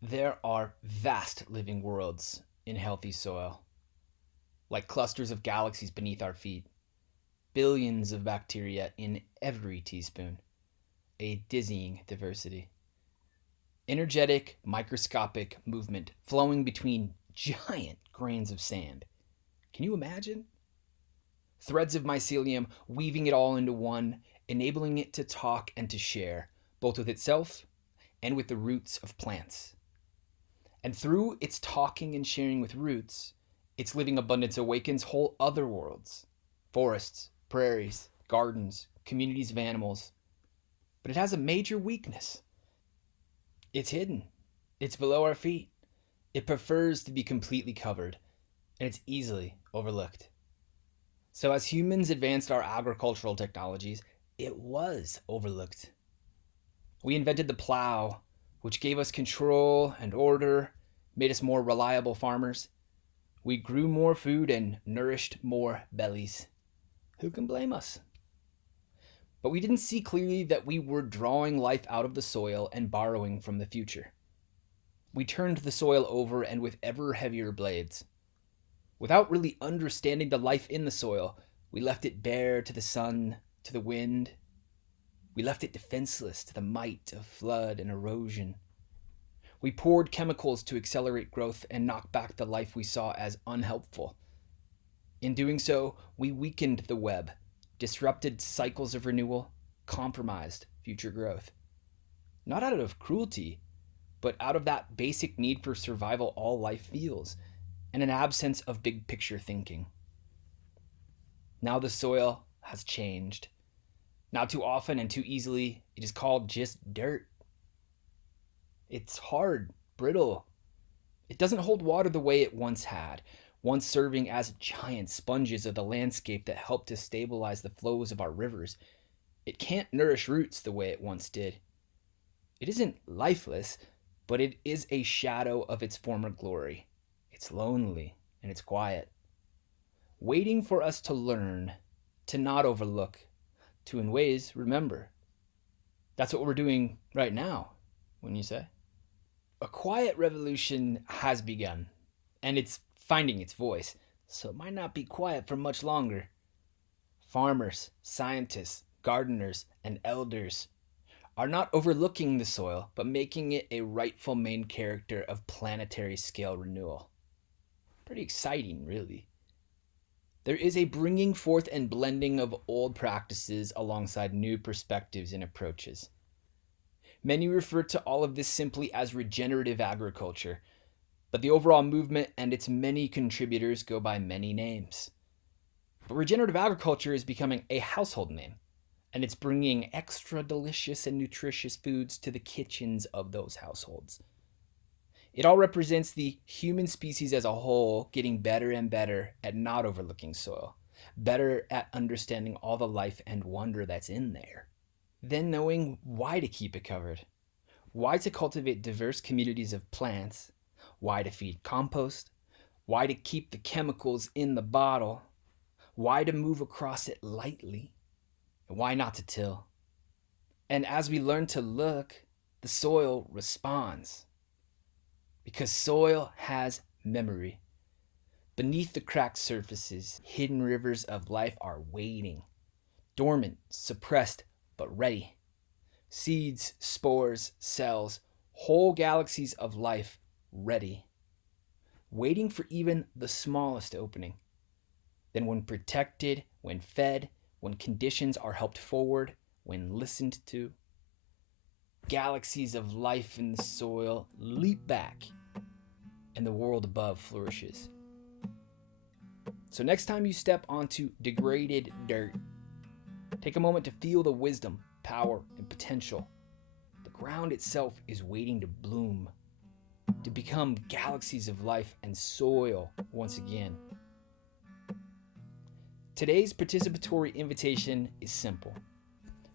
There are vast living worlds in healthy soil, like clusters of galaxies beneath our feet, billions of bacteria in every teaspoon, a dizzying diversity. Energetic, microscopic movement flowing between giant grains of sand. Can you imagine? Threads of mycelium weaving it all into one, enabling it to talk and to share, both with itself and with the roots of plants. And through its talking and sharing with roots, its living abundance awakens whole other worlds: forests, prairies, gardens, communities of animals. But it has a major weakness: it's hidden, it's below our feet. It prefers to be completely covered, and it's easily overlooked. So, as humans advanced our agricultural technologies, it was overlooked. We invented the plow, which gave us control and order, made us more reliable farmers. We grew more food and nourished more bellies. Who can blame us? But we didn't see clearly that we were drawing life out of the soil and borrowing from the future. We turned the soil over and with ever heavier blades. Without really understanding the life in the soil, we left it bare to the sun, to the wind. We left it defenseless to the might of flood and erosion. We poured chemicals to accelerate growth and knock back the life we saw as unhelpful. In doing so, we weakened the web, disrupted cycles of renewal, compromised future growth. Not out of cruelty, but out of that basic need for survival all life feels, and an absence of big picture thinking. Now the soil has changed. Now too often and too easily, it is called just dirt. It's hard, brittle. It doesn't hold water the way it once had, once serving as giant sponges of the landscape that helped to stabilize the flows of our rivers. It can't nourish roots the way it once did. It isn't lifeless, but it is a shadow of its former glory. It's lonely and it's quiet, waiting for us to learn, to not overlook, to in ways remember. That's what we're doing right now, wouldn't you say? A quiet revolution has begun, and it's finding its voice, so it might not be quiet for much longer. Farmers, scientists, gardeners, and elders are not overlooking the soil, but making it a rightful main character of planetary scale renewal. Pretty exciting, really. There is a bringing forth and blending of old practices alongside new perspectives and approaches. Many refer to all of this simply as regenerative agriculture, but the overall movement and its many contributors go by many names. But regenerative agriculture is becoming a household name, and it's bringing extra delicious and nutritious foods to the kitchens of those households. It all represents the human species as a whole getting better and better at not overlooking soil, better at understanding all the life and wonder that's in there, then knowing why to keep it covered, why to cultivate diverse communities of plants, why to feed compost, why to keep the chemicals in the bottle, why to move across it lightly, and why not to till. And as we learn to look, the soil responds. Because soil has memory. Beneath the cracked surfaces, hidden rivers of life are waiting, dormant, suppressed, but ready. Seeds, spores, cells, whole galaxies of life ready, waiting for even the smallest opening. Then, when protected, when fed, when conditions are helped forward, when listened to, galaxies of life in the soil leap back, and the world above flourishes. So, next time you step onto degraded dirt, take a moment to feel the wisdom, power, and potential. The ground itself is waiting to bloom, to become galaxies of life and soil once again. Today's participatory invitation is simple.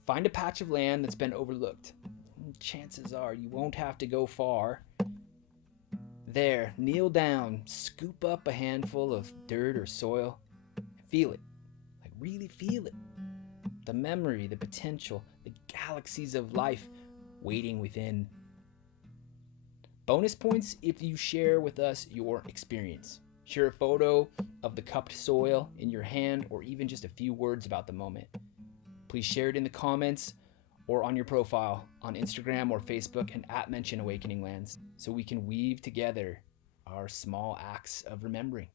Find a patch of land that's been overlooked. Chances are you won't have to go far. There, kneel down, scoop up a handful of dirt or soil, feel it, like really feel it. The memory, the potential, the galaxies of life waiting within. Bonus points if you share with us your experience. Share a photo of the cupped soil in your hand or even just a few words about the moment. Please share it in the comments or on your profile on Instagram or Facebook and @mention Awakening Lands so we can weave together our small acts of remembering.